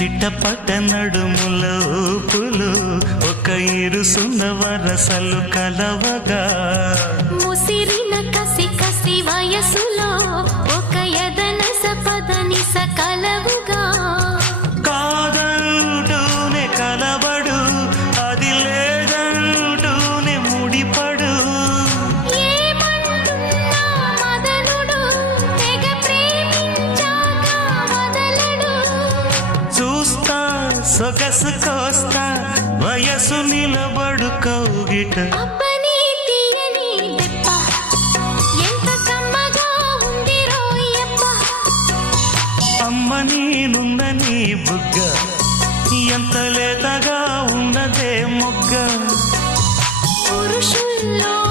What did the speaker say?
చిట్టపట్ట నడుముల ఊపులు ఒక ఇరుసున్న వరసలు కలవగా ముసిరిన కసి కసి వయసులో ఒక యదన సపదని సకలవుగా కాదంటూనే కలబడు అది లేదంటూనే ముడిపడు ఏమంటున్నా మదనుడు తెగ ప్రేమించాక వదలడు చూస్తా సొగసు కోస్తా వయసు నిలబడు కౌగిట అబ్బని తీయని దెబ్బ ఎంత కమ్మగా ఉంది రోయప్ప అమ్మ నేనున్న నీ బుగ్గ ఎంత లేతగా ఉన్నదే మొగ్గ పురుషుల్లో